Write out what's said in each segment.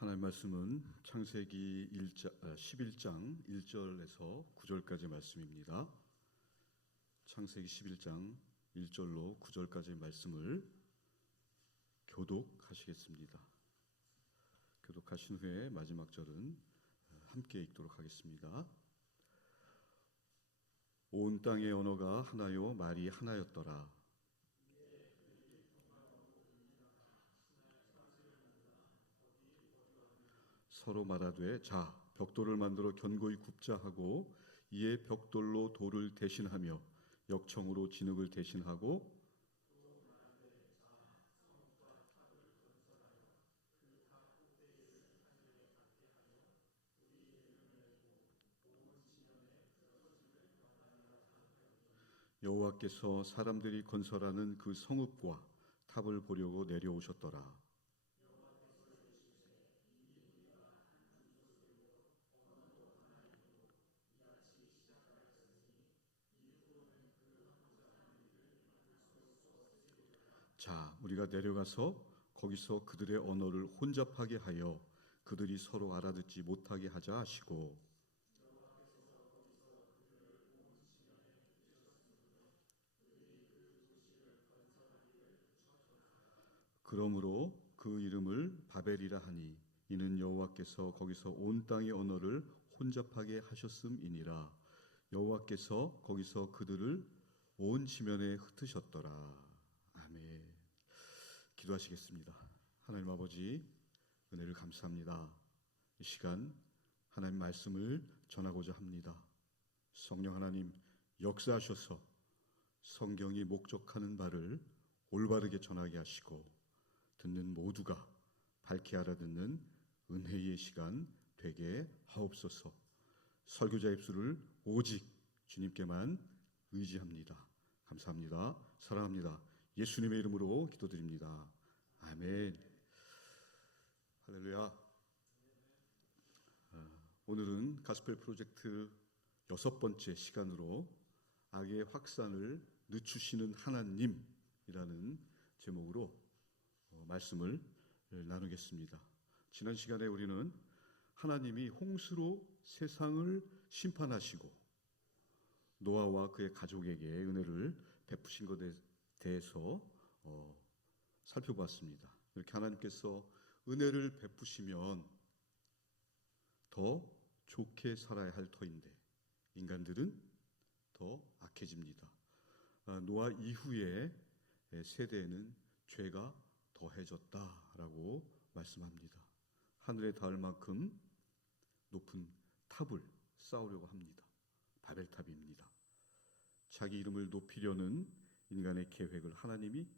하나님 말씀은 창세기 11장 1절에서 9절까지 말씀입니다. 창세기 11장 1절로 9절까지의 말씀을 교독하시겠습니다. 교독하신 후에 마지막 절은 함께 읽도록 하겠습니다. 온 땅의 언어가 하나요 말이 하나였더라. 서로 말하되 자 벽돌을 만들어 견고히 굽자 하고 이에 벽돌로 돌을 대신하며 역청으로 진흙을 대신하고 여호와께서 사람들이 건설하는 그 성읍과 탑을 보려고 내려오셨더라. 자, 우리가 내려가서 거기서 그들의 언어를 혼잡하게 하여 그들이 서로 알아듣지 못하게 하자 하시고 그러므로 그 이름을 바벨이라 하니 이는 여호와께서 거기서 온 땅의 언어를 혼잡하게 하셨음이니라. 여호와께서 거기서 그들을 온 지면에 흩으셨더라. 아멘. 기도하시겠습니다. 하나님 아버지 은혜를 감사합니다. 이 시간 하나님 말씀을 전하고자 합니다. 성령 하나님 역사하셔서 성경이 목적하는 바를 올바르게 전하게 하시고 듣는 모두가 밝히 알아듣는 은혜의 시간 되게 하옵소서. 설교자 입술을 오직 주님께만 의지합니다. 감사합니다. 사랑합니다. 예수님의 이름으로 기도드립니다. 아멘. 할렐루야. 오늘은 가스펠 프로젝트 6번째 시간으로 악의 확산을 늦추시는 하나님이라는 제목으로 말씀을 나누겠습니다. 지난 시간에 우리는 하나님이 홍수로 세상을 심판하시고 노아와 그의 가족에게 은혜를 베푸신 것에 대해서 살펴봤습니다. 이렇게 하나님께서 은혜를 베푸시면 더 좋게 살아야 할 터인데 인간들은 더 악해집니다. 노아 이후의 세대에는 죄가 더해졌다라고 말씀합니다. 하늘에 닿을 만큼 높은 탑을 쌓으려고 합니다. 바벨탑입니다. 자기 이름을 높이려는 인간의 계획을 하나님이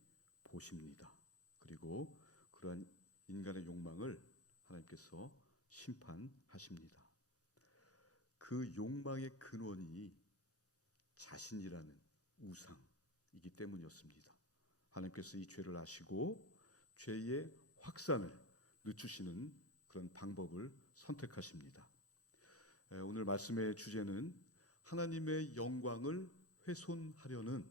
보십니다. 그리고 그러한 인간의 욕망을 하나님께서 심판하십니다. 그 욕망의 근원이 자신이라는 우상이기 때문이었습니다. 하나님께서 이 죄를 아시고 죄의 확산을 늦추시는 그런 방법을 선택하십니다. 오늘 말씀의 주제는 하나님의 영광을 훼손하려는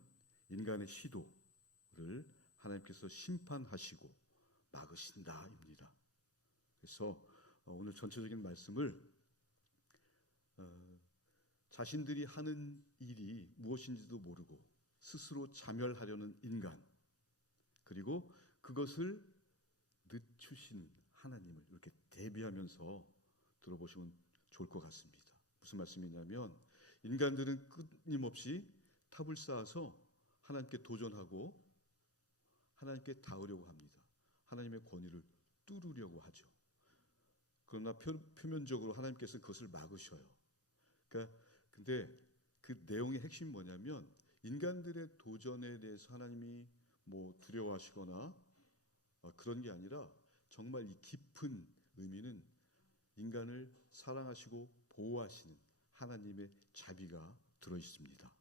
인간의 시도를 하나님께서 심판하시고 막으신다입니다. 그래서 오늘 전체적인 말씀을 자신들이 하는 일이 무엇인지도 모르고 스스로 자멸하려는 인간, 그리고 그것을 늦추시는 하나님을 이렇게 대비하면서 들어보시면 좋을 것 같습니다. 무슨 말씀이냐면 인간들은 끊임없이 탑을 쌓아서 하나님께 도전하고 하나님께 닿으려고 합니다. 하나님의 권위를 뚫으려고 하죠. 그러나 표면적으로 하나님께서 그것을 막으셔요. 근데 그 내용의 핵심이 뭐냐면 인간들의 도전에 대해서 하나님이 두려워하시거나 그런 게 아니라 정말 이 깊은 의미는 인간을 사랑하시고 보호하시는 하나님의 자비가 들어 있습니다.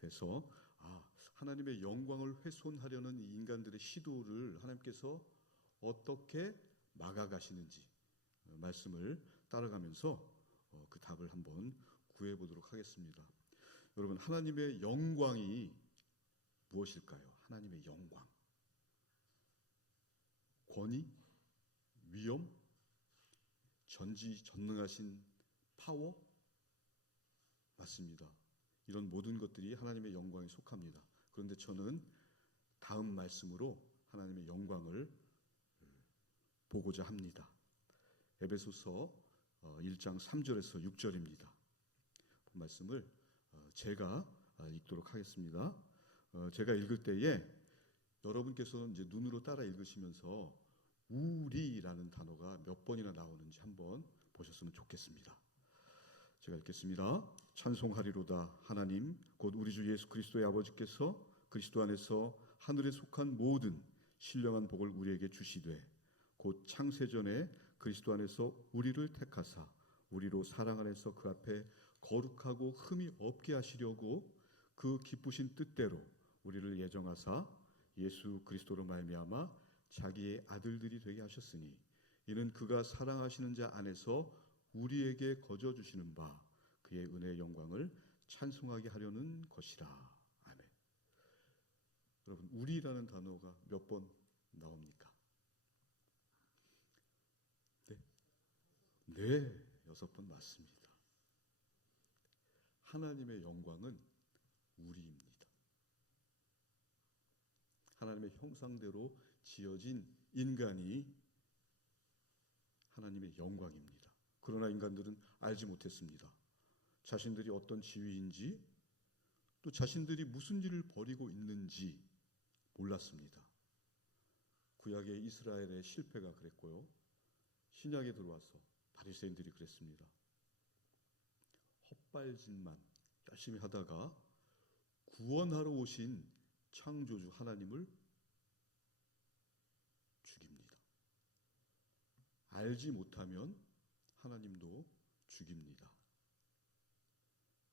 그래서 하나님의 영광을 훼손하려는 이 인간들의 시도를 하나님께서 어떻게 막아가시는지 말씀을 따라가면서 그 답을 한번 구해보도록 하겠습니다. 여러분, 하나님의 영광이 무엇일까요? 하나님의 영광. 권위? 위엄, 전지전능하신 파워? 맞습니다. 이런 모든 것들이 하나님의 영광에 속합니다. 그런데 저는 다음 말씀으로 하나님의 영광을 보고자 합니다. 에베소서 1장 3절에서 6절입니다. 그 말씀을 제가 읽도록 하겠습니다. 제가 읽을 때에 여러분께서는 이제 눈으로 따라 읽으시면서 우리라는 단어가 몇 번이나 나오는지 한번 보셨으면 좋겠습니다. 제가 읽겠습니다. 찬송하리로다 하나님 곧 우리 주 예수 그리스도의 아버지께서 그리스도 안에서 하늘에 속한 모든 신령한 복을 우리에게 주시되 곧 창세전에 그리스도 안에서 우리를 택하사 우리로 사랑 안에서 그 앞에 거룩하고 흠이 없게 하시려고 그 기쁘신 뜻대로 우리를 예정하사 예수 그리스도로 말미암아 자기의 아들들이 되게 하셨으니 이는 그가 사랑하시는 자 안에서 우리에게 거저 주시는 바 그의 은혜의 영광을 찬송하게 하려는 것이라. 아멘. 여러분, 우리라는 단어가 몇 번 나옵니까? 네, 6번 맞습니다. 하나님의 영광은 우리입니다. 하나님의 형상대로 지어진 인간이 하나님의 영광입니다. 그러나 인간들은 알지 못했습니다. 자신들이 어떤 지위인지 또 자신들이 무슨 일을 벌이고 있는지 몰랐습니다. 구약의 이스라엘의 실패가 그랬고요. 신약에 들어와서 바리새인들이 그랬습니다. 헛발질만 열심히 하다가 구원하러 오신 창조주 하나님을 죽입니다. 알지 못하면 하나님도 죽입니다.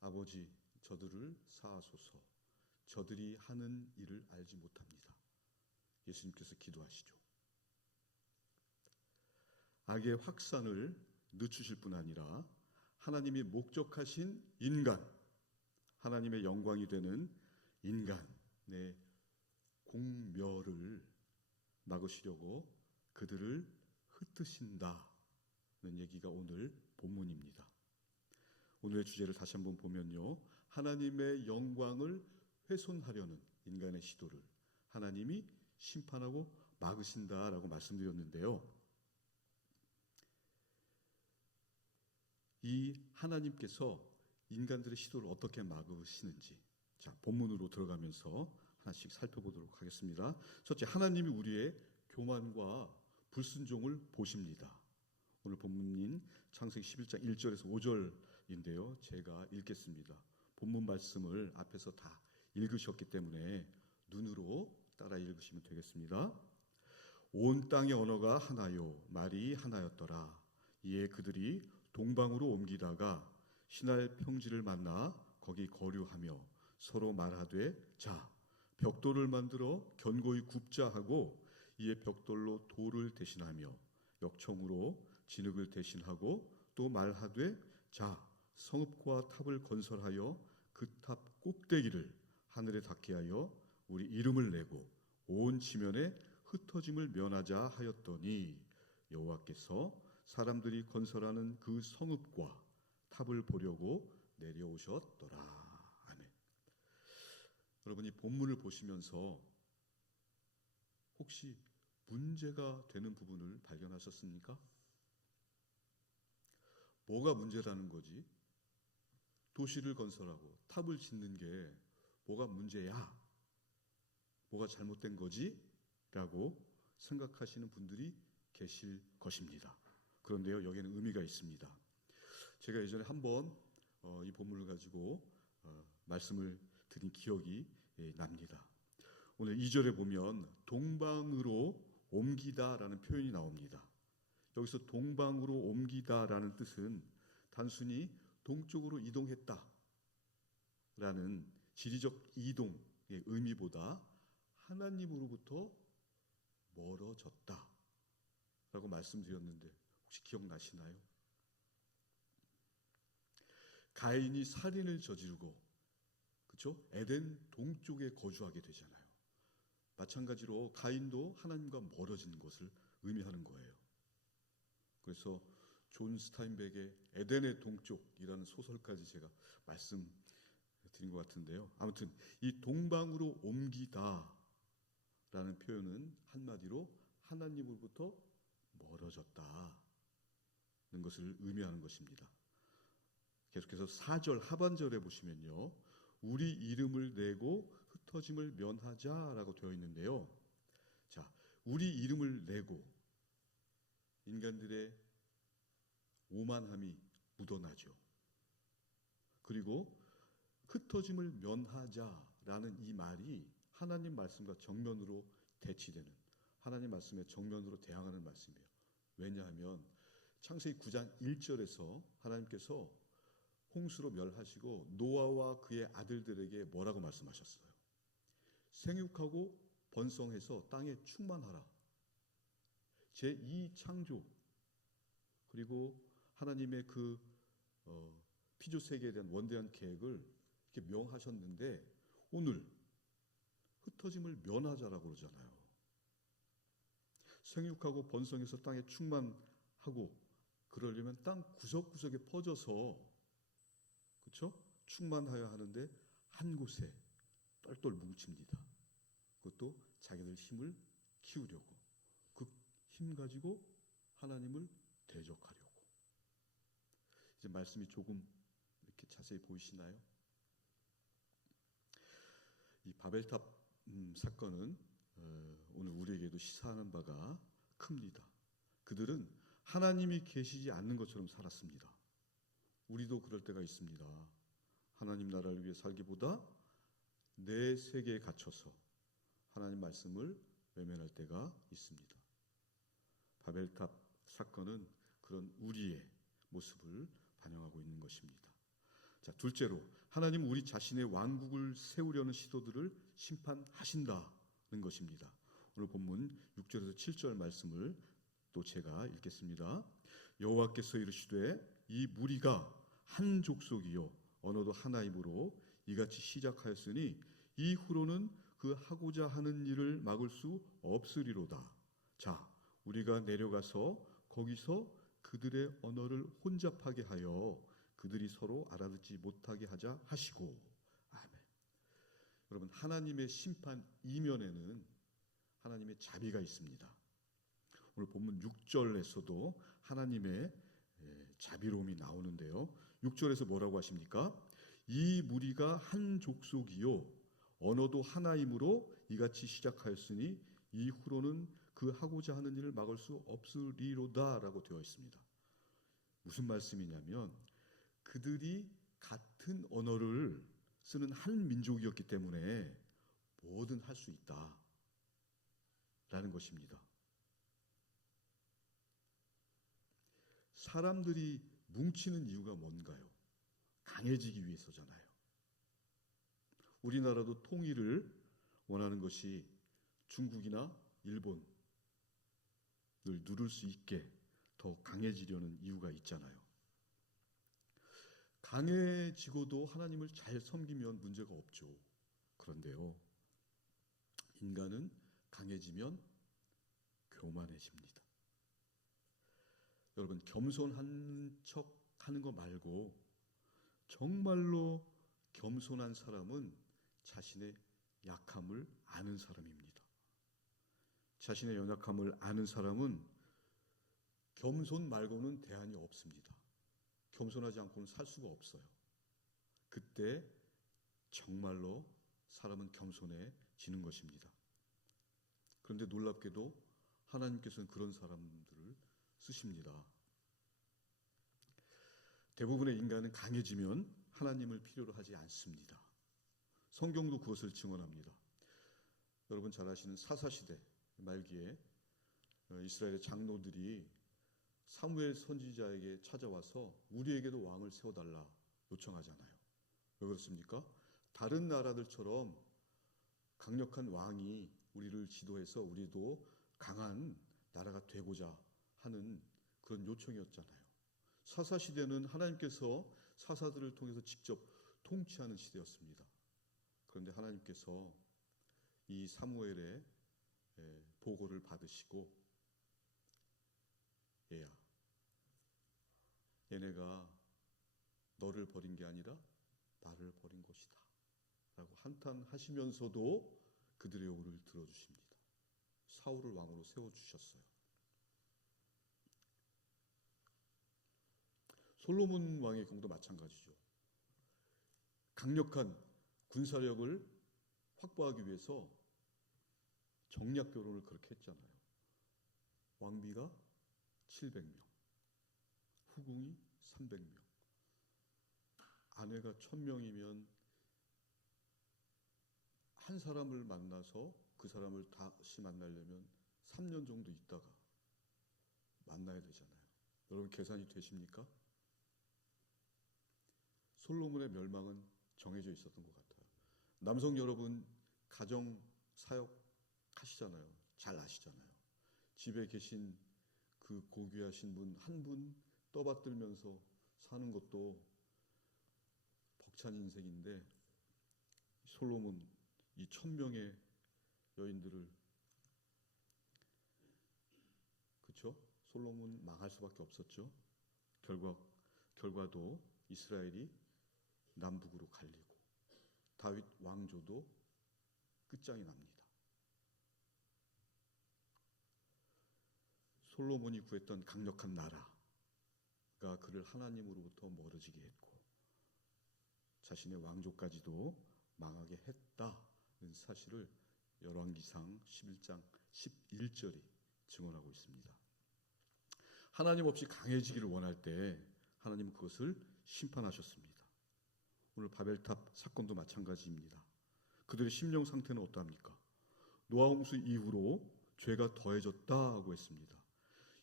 아버지, 저들을 사하소서. 저들이 하는 일을 알지 못합니다. 예수님께서 기도하시죠. 악의 확산을 늦추실 뿐 아니라 하나님이 목적하신 인간, 하나님의 영광이 되는 인간의 공멸을 막으시려고 그들을 흩으신다는 얘기가 오늘 본문입니다. 오늘의 주제를 다시 한번 보면요, 하나님의 영광을 훼손하려는 인간의 시도를 하나님이 심판하고 막으신다라고 말씀드렸는데요. 이 하나님께서 인간들의 시도를 어떻게 막으시는지, 자, 본문으로 들어가면서 하나씩 살펴보도록 하겠습니다. 첫째, 하나님이 우리의 교만과 불순종을 보십니다. 오늘 본문인 창세기 11장 1절에서 5절인데요. 제가 읽겠습니다. 본문 말씀을 앞에서 다 읽으셨기 때문에 눈으로 따라 읽으시면 되겠습니다. 온 땅의 언어가 하나요 말이 하나였더라. 이에 그들이 동방으로 옮기다가 신할 평지를 만나 거기 거류하며 서로 말하되 자 벽돌을 만들어 견고히 굽자 하고 이에 벽돌로 돌을 대신하며 역청으로 진흙을 대신하고 또 말하되 자 성읍과 탑을 건설하여 그 탑 꼭대기를 하늘에 닿게 하여 우리 이름을 내고 온 지면에 흩어짐을 면하자 하였더니 여호와께서 사람들이 건설하는 그 성읍과 탑을 보려고 내려오셨더라. 아멘. 여러분이 본문을 보시면서 혹시 문제가 되는 부분을 발견하셨습니까? 뭐가 문제라는 거지? 도시를 건설하고 탑을 짓는 게 뭐가 문제야? 뭐가 잘못된 거지? 라고 생각하시는 분들이 계실 것입니다. 그런데요, 여기에는 의미가 있습니다. 제가 예전에 한번 이 본문을 가지고 말씀을 드린 기억이 납니다. 오늘 2절에 보면 동방으로 옮기다라는 표현이 나옵니다. 여기서 동방으로 옮기다라는 뜻은 단순히 동쪽으로 이동했다라는 지리적 이동의 의미보다 하나님으로부터 멀어졌다라고 말씀드렸는데 혹시 기억나시나요? 가인이 살인을 저지르고 그렇죠? 에덴 동쪽에 거주하게 되잖아요. 마찬가지로 가인도 하나님과 멀어진 것을 의미하는 거예요. 그래서 존 스타인백의 에덴의 동쪽이라는 소설까지 제가 말씀드린 것 같은데요. 아무튼 이 동방으로 옮기다라는 표현은 한마디로 하나님으로부터 멀어졌다는 것을 의미하는 것입니다. 계속해서 4절 하반절에 보시면요. 우리 이름을 내고 흩어짐을 면하자라고 되어 있는데요. 자, 우리 이름을 내고 인간들의 오만함이 묻어나죠. 그리고 흩어짐을 면하자라는 이 말이 하나님 말씀과 정면으로 대치되는, 하나님 말씀에 정면으로 대항하는 말씀이에요. 왜냐하면 창세기 9장 1절에서 하나님께서 홍수로 멸하시고 노아와 그의 아들들에게 뭐라고 말씀하셨어요? 생육하고 번성해서 땅에 충만하라. 제2 창조, 그리고 하나님의 그 피조 세계에 대한 원대한 계획을 이렇게 명하셨는데 오늘 흩어짐을 면하자라고 그러잖아요. 생육하고 번성해서 땅에 충만하고 그러려면 땅 구석구석에 퍼져서, 그렇죠? 충만하여 하는데 한 곳에 똘똘 뭉칩니다. 그것도 자기들 힘을 키우려고, 그 힘 가지고 하나님을 대적하려고. 이제 말씀이 조금 이렇게 자세히 보이시나요? 이 바벨탑 사건은 오늘 우리에게도 시사하는 바가 큽니다. 그들은 하나님이 계시지 않는 것처럼 살았습니다. 우리도 그럴 때가 있습니다. 하나님 나라를 위해 살기보다 내 세계에 갇혀서 하나님 말씀을 외면할 때가 있습니다. 바벨탑 사건은 그런 우리의 모습을 반영하고 있는 것입니다. 자, 둘째로 하나님 우리 자신의 왕국을 세우려는 시도들을 심판하신다는 것입니다. 오늘 본문 6절에서 7절 말씀을 또 제가 읽겠습니다. 여호와께서 이르시되 이 무리가 한 족속이요 언어도 하나이므로 이같이 시작하였으니 이후로는 그 하고자 하는 일을 막을 수 없으리로다. 자, 우리가 내려가서 거기서 그들의 언어를 혼잡하게 하여 그들이 서로 알아듣지 못하게 하자 하시고. 아멘. 여러분, 하나님의 심판 이면에는 하나님의 자비가 있습니다. 오늘 본문 6절에서도 하나님의 자비로움이 나오는데요. 6절에서 뭐라고 하십니까? 이 무리가 한 족속이요 언어도 하나이므로 이같이 시작하였으니 이후로는 그 하고자 하는 일을 막을 수 없으리로다 라고 되어 있습니다. 무슨 말씀이냐면 그들이 같은 언어를 쓰는 한 민족이었기 때문에 뭐든 할 수 있다 라는 것입니다. 사람들이 뭉치는 이유가 뭔가요? 강해지기 위해서잖아요. 우리나라도 통일을 원하는 것이 중국이나 일본을 누를 수 있게 더 강해지려는 이유가 있잖아요. 강해지고도 하나님을 잘 섬기면 문제가 없죠. 그런데요, 인간은 강해지면 교만해집니다. 여러분, 겸손한 척 하는 거 말고 정말로 겸손한 사람은 자신의 약함을 아는 사람입니다. 자신의 연약함을 아는 사람은 겸손 말고는 대안이 없습니다. 겸손하지 않고는 살 수가 없어요. 그때 정말로 사람은 겸손해지는 것입니다. 그런데 놀랍게도 하나님께서는 그런 사람들을 쓰십니다. 대부분의 인간은 강해지면 하나님을 필요로 하지 않습니다. 성경도 그것을 증언합니다. 여러분 잘 아시는 사사시대 말기에 이스라엘의 장로들이 사무엘 선지자에게 찾아와서 우리에게도 왕을 세워달라 요청하잖아요. 왜 그렇습니까? 다른 나라들처럼 강력한 왕이 우리를 지도해서 우리도 강한 나라가 되고자 하는 그런 요청이었잖아요. 사사시대는 하나님께서 사사들을 통해서 직접 통치하는 시대였습니다. 그런데 하나님께서 이 사무엘의 보고를 받으시고 얘야, 얘네가 너를 버린 게 아니라 나를 버린 것이다 라고 한탄하시면서도 그들의 요구를 들어주십니다. 사울을 왕으로 세워주셨어요. 솔로몬 왕의 경우도 마찬가지죠. 강력한 군사력을 확보하기 위해서 정략 결혼을 그렇게 했잖아요. 왕비가 700명, 후궁이 300명, 아내가 1000명이면 한 사람을 만나서 그 사람을 다시 만나려면 3년 정도 있다가 만나야 되잖아요. 여러분 계산이 되십니까? 솔로몬의 멸망은 정해져 있었던 것 같아요. 남성 여러분 가정 사역 하시잖아요. 잘 아시잖아요. 집에 계신 그 고귀하신 분 한 분 떠받들면서 사는 것도 벅찬 인생인데 솔로몬 이 1000명의 여인들을 그렇죠? 솔로몬 망할 수밖에 없었죠. 결과도 이스라엘이 남북으로 갈리고 다윗 왕조도 끝장이 납니다. 솔로몬이 구했던 강력한 나라가 그를 하나님으로부터 멀어지게 했고 자신의 왕조까지도 망하게 했다는 사실을 열왕기상 11장 11절이 증언하고 있습니다. 하나님 없이 강해지기를 원할 때 하나님은 그것을 심판하셨습니다. 오늘 바벨탑 사건도 마찬가지입니다. 그들의 심령 상태는 어떠합니까? 노아 홍수 이후로 죄가 더해졌다고 했습니다.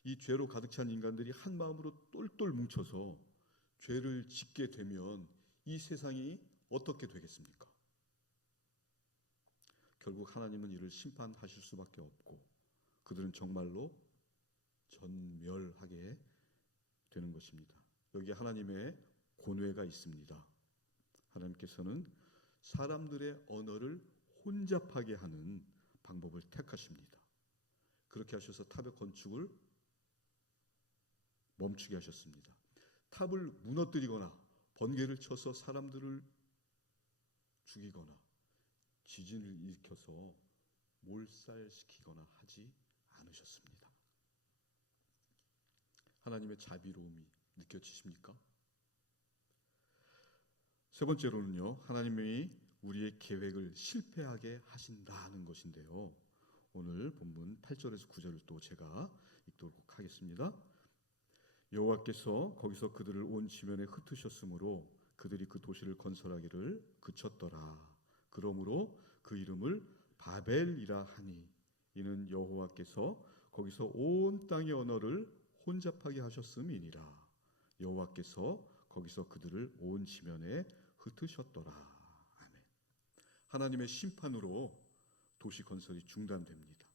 이 죄로 가득 찬 인간들이 한 마음으로 똘똘 뭉쳐서 죄를 짓게 되면 이 세상이 어떻게 되겠습니까? 결국 하나님은 이를 심판하실 수밖에 없고 그들은 정말로 전멸하게 되는 것입니다. 여기 하나님의 권회가 있습니다. 하나님께서는 사람들의 언어를 혼잡하게 하는 방법을 택하십니다. 그렇게 하셔서 탑의 건축을 멈추게 하셨습니다. 탑을 무너뜨리거나 번개를 쳐서 사람들을 죽이거나 지진을 일으켜서 몰살시키거나 하지 않으셨습니다. 하나님의 자비로움이 느껴지십니까? 세 번째로는요, 하나님이 우리의 계획을 실패하게 하신다는 것인데요. 오늘 본문 8절에서 9절을 또 제가 읽도록 하겠습니다. 여호와께서 거기서 그들을 온 지면에 흩으셨으므로 그들이 그 도시를 건설하기를 그쳤더라. 그러므로 그 이름을 바벨이라 하니 이는 여호와께서 거기서 온 땅의 언어를 혼잡하게 하셨음이니라. 여호와께서 거기서 그들을 온 지면에 흩으셨더라. 아멘. 하나님의 심판으로 도시 건설이 중단됩니다.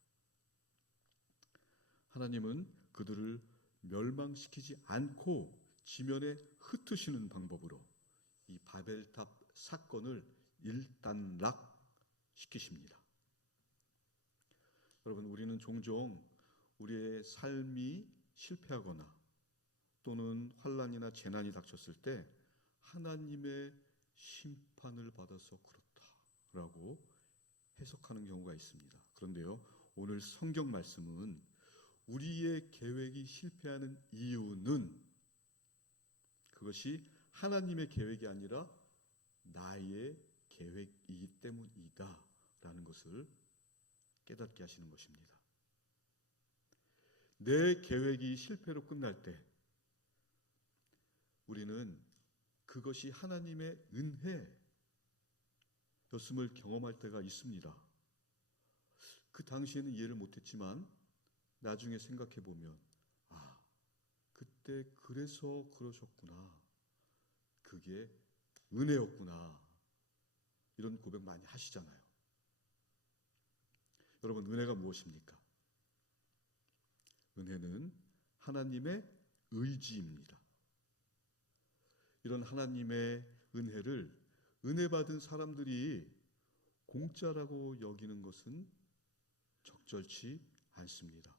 하나님은 그들을 멸망시키지 않고 지면에 흩으시는 방법으로 이 바벨탑 사건을 일단락시키십니다. 여러분, 우리는 종종 우리의 삶이 실패하거나 또는 환난이나 재난이 닥쳤을 때 하나님의 심판을 받아서 그렇다라고 해석하는 경우가 있습니다. 그런데요, 오늘 성경 말씀은 우리의 계획이 실패하는 이유는 그것이 하나님의 계획이 아니라 나의 계획이기 때문이다 라는 것을 깨닫게 하시는 것입니다. 내 계획이 실패로 끝날 때 우리는 그것이 하나님의 은혜였음을 경험할 때가 있습니다. 그 당시에는 이해를 못했지만 나중에 생각해 보면 그때 그래서 그러셨구나. 그게 은혜였구나. 이런 고백 많이 하시잖아요. 여러분, 은혜가 무엇입니까? 은혜는 하나님의 의지입니다. 이런 하나님의 은혜를 은혜 받은 사람들이 공짜라고 여기는 것은 적절치 않습니다.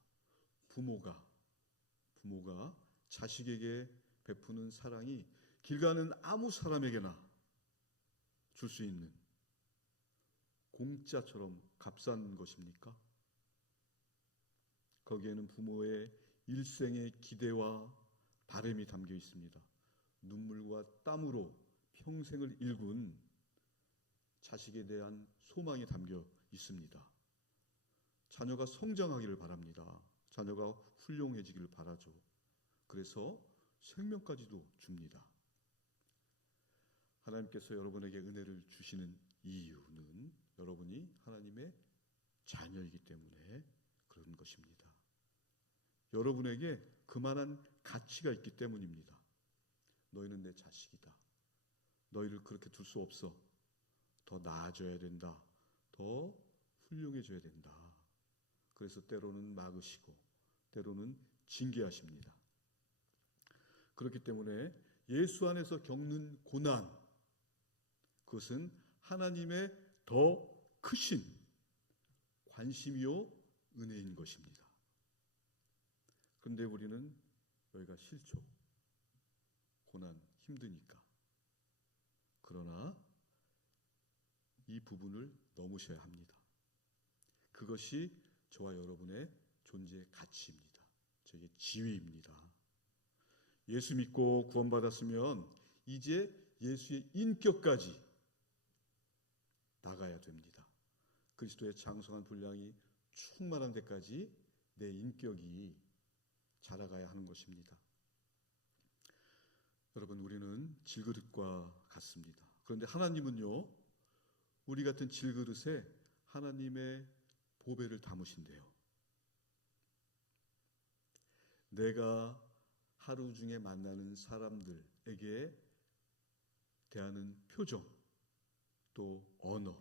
부모가 자식에게 베푸는 사랑이 길 가는 아무 사람에게나 줄 수 있는 공짜처럼 값싼 것입니까? 거기에는 부모의 일생의 기대와 바람이 담겨 있습니다. 눈물과 땀으로 평생을 일군 자식에 대한 소망이 담겨 있습니다. 자녀가 성장하기를 바랍니다. 자녀가 훌륭해지기를 바라죠. 그래서 생명까지도 줍니다. 하나님께서 여러분에게 은혜를 주시는 이유는 여러분이 하나님의 자녀이기 때문에 그런 것입니다. 여러분에게 그만한 가치가 있기 때문입니다. 너희는 내 자식이다. 너희를 그렇게 둘 수 없어. 더 나아져야 된다. 더 훌륭해져야 된다. 그래서 때로는 막으시고 때로는 징계하십니다. 그렇기 때문에 예수 안에서 겪는 고난, 그것은 하나님의 더 크신 관심이요 은혜인 것입니다. 그런데 우리는 여기가 싫죠. 고난 힘드니까. 그러나 이 부분을 넘으셔야 합니다. 그것이 저와 여러분의 존재의 가치입니다. 저의 지위입니다. 예수 믿고 구원받았으면 이제 예수의 인격까지 나가야 됩니다. 그리스도의 장성한 분량이 충만한 데까지 내 인격이 자라가야 하는 것입니다. 여러분, 우리는 질그릇과 같습니다. 그런데 하나님은요, 우리 같은 질그릇에 하나님의 보배를 담으신대요. 내가 하루 중에 만나는 사람들에게 대하는 표정, 또 언어,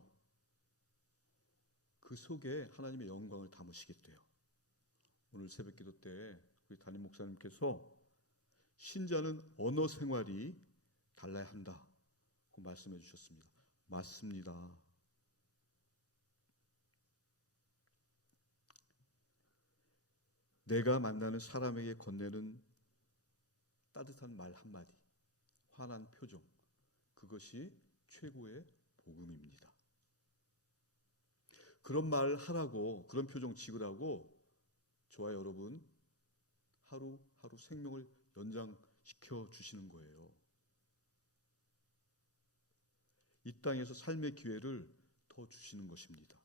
그 속에 하나님의 영광을 담으시겠대요. 오늘 새벽기도 때 우리 담임 목사님께서 신자는 언어 생활이 달라야 한다고 말씀해 주셨습니다. 맞습니다. 내가 만나는 사람에게 건네는 따뜻한 말 한마디, 환한 표정, 그것이 최고의 복음입니다. 그런 말 하라고, 그런 표정 지으라고 저와 여러분 하루하루 생명을 연장시켜 주시는 거예요. 이 땅에서 삶의 기회를 더 주시는 것입니다.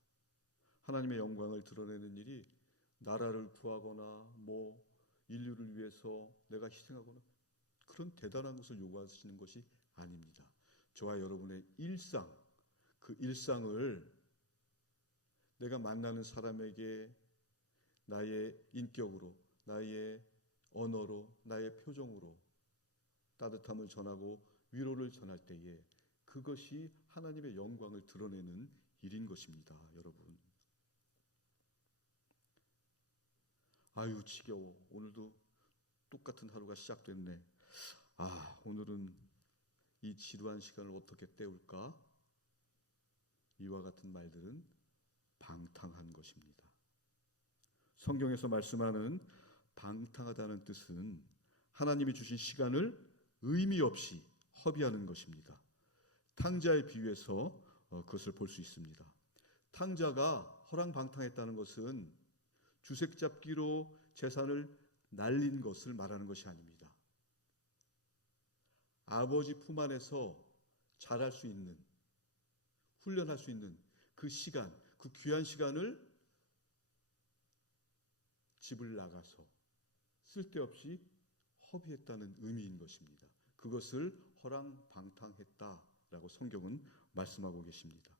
하나님의 영광을 드러내는 일이 나라를 구하거나 인류를 위해서 내가 희생하거나 그런 대단한 것을 요구하시는 것이 아닙니다. 저와 여러분의 일상, 그 일상을 내가 만나는 사람에게 나의 인격으로, 나의 언어로, 나의 표정으로 따뜻함을 전하고 위로를 전할 때에 그것이 하나님의 영광을 드러내는 일인 것입니다. 여러분. 아유 지겨워. 오늘도 똑같은 하루가 시작됐네. 오늘은 이 지루한 시간을 어떻게 때울까? 이와 같은 말들은 방탕한 것입니다. 성경에서 말씀하는 방탕하다는 뜻은 하나님이 주신 시간을 의미 없이 허비하는 것입니다. 탕자에 비유해서 그것을 볼 수 있습니다. 탕자가 허랑방탕했다는 것은 주색 잡기로 재산을 날린 것을 말하는 것이 아닙니다. 아버지 품 안에서 자랄 수 있는, 훈련할 수 있는 그 시간, 그 귀한 시간을 집을 나가서 쓸데없이 허비했다는 의미인 것입니다. 그것을 허랑방탕했다라고 성경은 말씀하고 계십니다.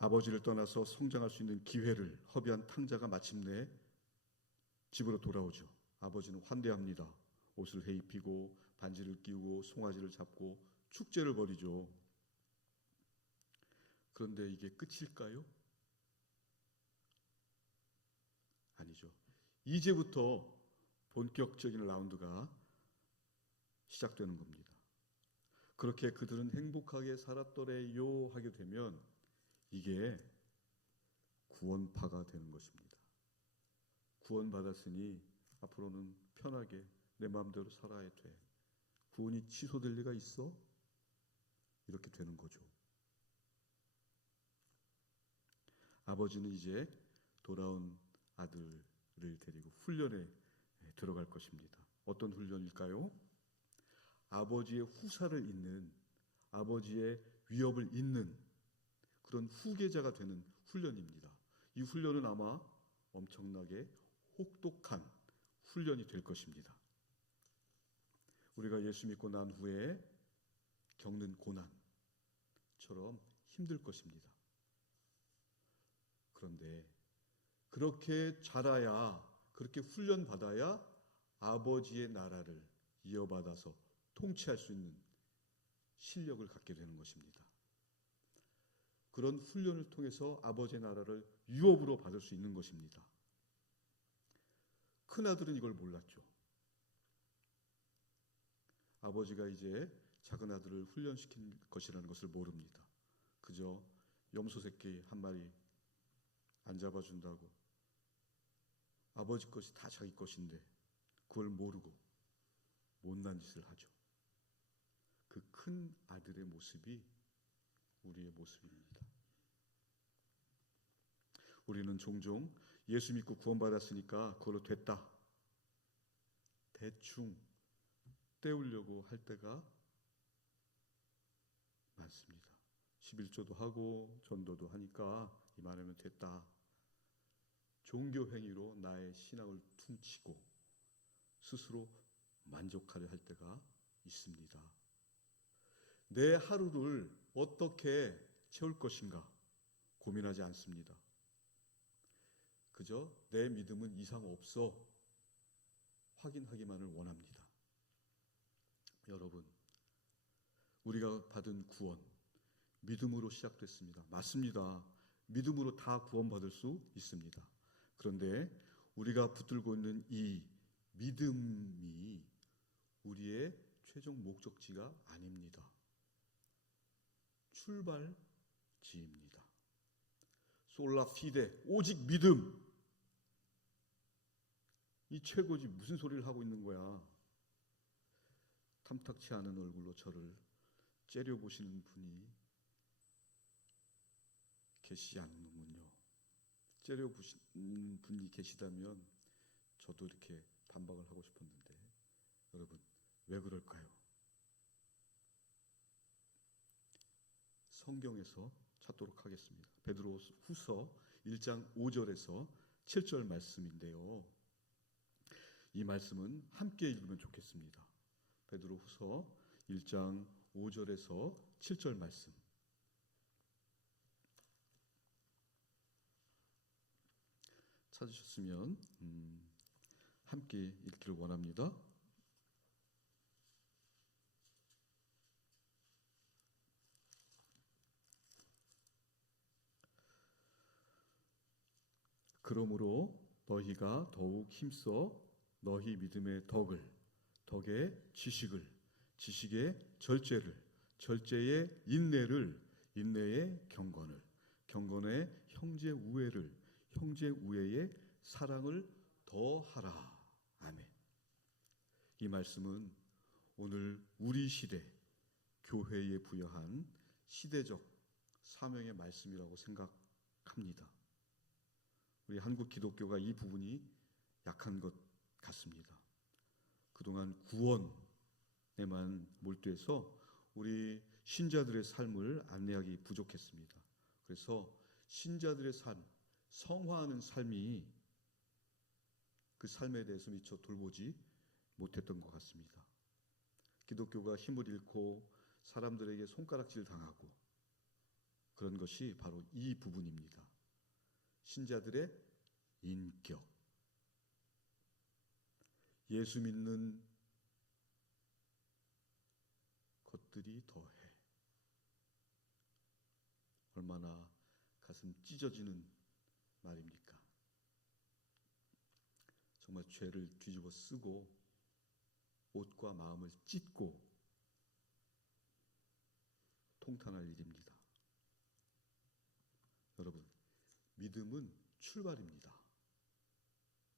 아버지를 떠나서 성장할 수 있는 기회를 허비한 탕자가 마침내 집으로 돌아오죠. 아버지는 환대합니다. 옷을 해입히고 반지를 끼우고 송아지를 잡고 축제를 벌이죠. 그런데 이게 끝일까요? 아니죠. 이제부터 본격적인 라운드가 시작되는 겁니다. 그렇게 그들은 행복하게 살았더래요 하게 되면 이게 구원파가 되는 것입니다. 구원받았으니 앞으로는 편하게 내 마음대로 살아야 돼. 구원이 취소될 리가 있어? 이렇게 되는 거죠. 아버지는 이제 돌아온 아들을 데리고 훈련에 들어갈 것입니다. 어떤 훈련일까요? 아버지의 후사를 잇는, 아버지의 위협을 잇는 그런 후계자가 되는 훈련입니다. 이 훈련은 아마 엄청나게 혹독한 훈련이 될 것입니다. 우리가 예수 믿고 난 후에 겪는 고난처럼 힘들 것입니다. 그런데 그렇게 자라야, 그렇게 훈련받아야 아버지의 나라를 이어받아서 통치할 수 있는 실력을 갖게 되는 것입니다. 그런 훈련을 통해서 아버지의 나라를 유업으로 받을 수 있는 것입니다. 큰아들은 이걸 몰랐죠. 아버지가 이제 작은 아들을 훈련시킨 것이라는 것을 모릅니다. 그저 염소 새끼 한 마리 안 잡아준다고 아버지 것이 다 자기 것인데 그걸 모르고 못난 짓을 하죠. 그 큰 아들의 모습이 우리의 모습입니다. 우리는 종종 예수 믿고 구원받았으니까 그걸로 됐다, 대충 때우려고 할 때가 많습니다. 11조도 하고 전도도 하니까 이만하면 됐다. 종교 행위로 나의 신앙을 퉁치고 스스로 만족하려 할 때가 있습니다. 내 하루를 어떻게 채울 것인가 고민하지 않습니다. 그저 내 믿음은 이상 없어 확인하기만을 원합니다. 여러분, 우리가 받은 구원 믿음으로 시작됐습니다. 맞습니다. 믿음으로 다 구원받을 수 있습니다. 그런데 우리가 붙들고 있는 이 믿음이 우리의 최종 목적지가 아닙니다. 출발지입니다. 솔라 피데, 오직 믿음. 이 최고지. 무슨 소리를 하고 있는 거야? 탐탁치 않은 얼굴로 저를 째려보시는 분이 계시지 않는군요. 째려보시는 분이 계시다면 저도 이렇게 반박을 하고 싶었는데, 여러분 왜 그럴까요? 성경에서 찾도록 하겠습니다. 베드로 후서 1장 5절에서 7절 말씀인데요. 이 말씀은 함께 읽으면 좋겠습니다. 베드로 후서 1장 5절에서 7절 말씀. 찾으셨으면 함께 읽기를 원합니다. 그러므로 너희가 더욱 힘써 너희 믿음의 덕에 지식을, 지식의 절제를, 절제의 인내를, 인내의 경건을, 경건의 형제 우애를, 형제 우애의 사랑을 더하라. 아멘. 이 말씀은 오늘 우리 시대 교회에 부여한 시대적 사명의 말씀이라고 생각합니다. 우리 한국 기독교가 이 부분이 약한 것 같습니다. 그동안 구원에만 몰두해서 우리 신자들의 삶을 안내하기 부족했습니다. 그래서 신자들의 삶, 성화하는 삶이 그 삶에 대해서 미처 돌보지 못했던 것 같습니다. 기독교가 힘을 잃고 사람들에게 손가락질 당하고 그런 것이 바로 이 부분입니다. 신자들의 인격, 예수 믿는 것들이 더해. 얼마나 가슴 찢어지는 말입니까? 정말 죄를 뒤집어 쓰고 옷과 마음을 찢고 통탄할 일입니다. 여러분, 믿음은 출발입니다.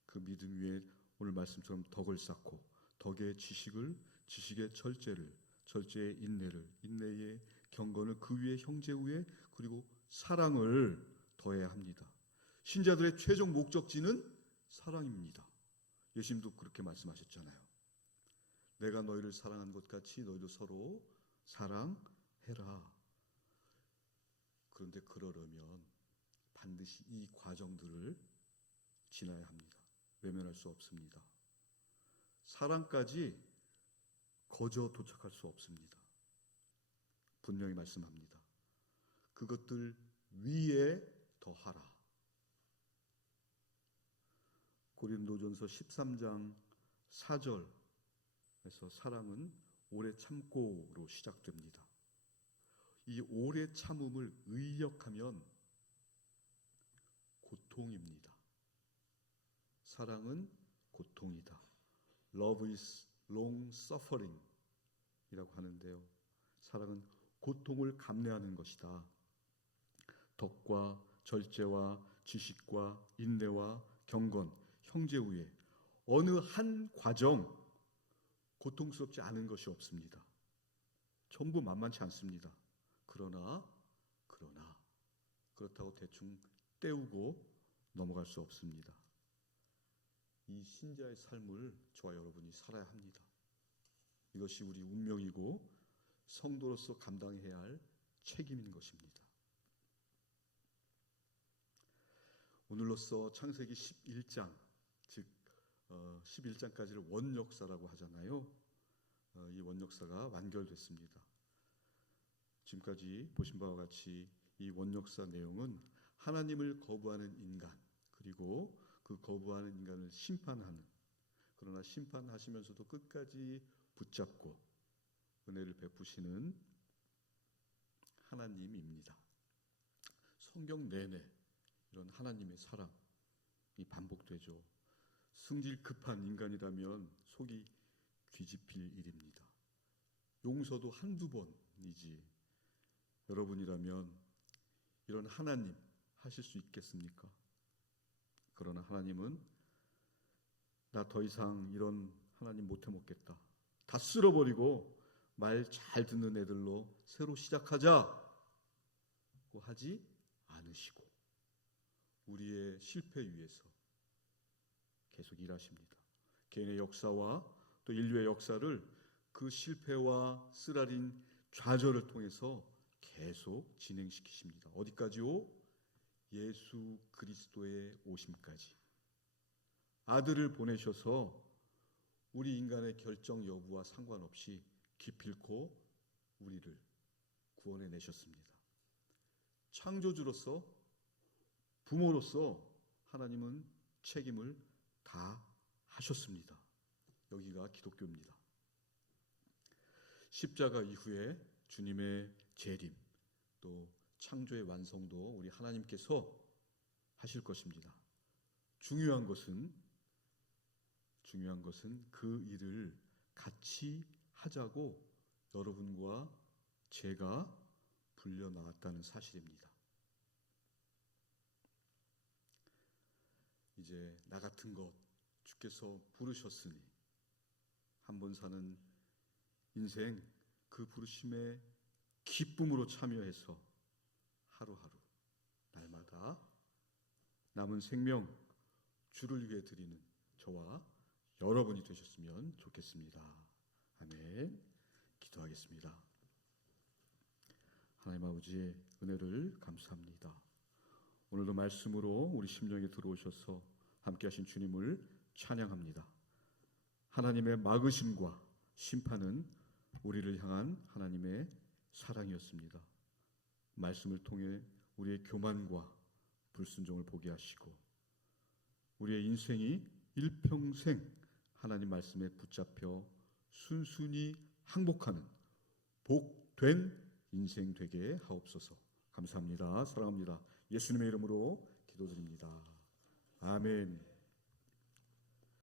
그 믿음 위에 오늘 말씀처럼 덕을 쌓고 덕의 지식을, 지식의 절제를, 절제의 인내를, 인내의 경건을, 그 위에 형제우애, 그리고 사랑을 더해야 합니다. 신자들의 최종 목적지는 사랑입니다. 예수님도 그렇게 말씀하셨잖아요. 내가 너희를 사랑한 것 같이 너희도 서로 사랑해라. 그런데 그러려면 반드시 이 과정들을 지나야 합니다. 외면할 수 없습니다. 사랑까지 거저 도착할 수 없습니다. 분명히 말씀합니다. 그것들 위에 더하라. 고린도전서 13장 4절에서 사랑은 오래 참고로 시작됩니다. 이 오래 참음을 의역하면 고통입니다. 사랑은 고통이다. Love is long suffering 이라고 하는데요. 사랑은 고통을 감내하는 것이다. 덕과 절제와 지식과 인내와 경건, 형제우애, 어느 한 과정 고통스럽지 않은 것이 없습니다. 전부 만만치 않습니다. 그러나 그렇다고 대충 때우고 넘어갈 수 없습니다. 이 신자의 삶을 저와 여러분이 살아야 합니다. 이것이 우리 운명이고 성도로서 감당해야 할 책임인 것입니다. 오늘로써 창세기 11장, 즉 11장까지를 원역사라고 하잖아요. 이 원역사가 완결됐습니다. 지금까지 보신 바와 같이 이 원역사 내용은 하나님을 거부하는 인간, 그리고 그 거부하는 인간을 심판하는, 그러나 심판하시면서도 끝까지 붙잡고 은혜를 베푸시는 하나님입니다. 성경 내내 이런 하나님의 사랑이 반복되죠. 승질 급한 인간이라면 속이 뒤집힐 일입니다. 용서도 한두 번이지 여러분이라면 이런 하나님 하실 수 있겠습니까? 그러나 하나님은 나 더 이상 이런 하나님 못해 먹겠다. 다 쓸어버리고 말 잘 듣는 애들로 새로 시작하자고 하지 않으시고 우리의 실패 위에서 계속 일하십니다. 개인의 역사와 또 인류의 역사를 그 실패와 쓰라린 좌절을 통해서 계속 진행시키십니다. 어디까지요? 예수 그리스도의 오심까지. 아들을 보내셔서 우리 인간의 결정 여부와 상관없이 기필코 우리를 구원해 내셨습니다. 창조주로서, 부모로서 하나님은 책임을 다 하셨습니다. 여기가 기독교입니다. 십자가 이후에 주님의 재림, 또 창조의 완성도 우리 하나님께서 하실 것입니다. 중요한 것은 그 일을 같이 하자고 여러분과 제가 불려나왔다는 사실입니다. 이제 나 같은 것 주께서 부르셨으니 한 번 사는 인생 그 부르심에 기쁨으로 참여해서 하루하루 날마다 남은 생명 주를 위해 드리는 저와 여러분이 되셨으면 좋겠습니다. 아멘. 기도하겠습니다. 하나님 아버지의 은혜를 감사합니다. 오늘도 말씀으로 우리 심령에 들어오셔서 함께하신 주님을 찬양합니다. 하나님의 막으심과 심판은 우리를 향한 하나님의 사랑이었습니다. 말씀을 통해 우리의 교만과 불순종을 보게 하시고 우리의 인생이 일평생 하나님 말씀에 붙잡혀 순순히 항복하는 복된 인생 되게 하옵소서. 감사합니다. 사랑합니다. 예수님의 이름으로 기도드립니다. 아멘.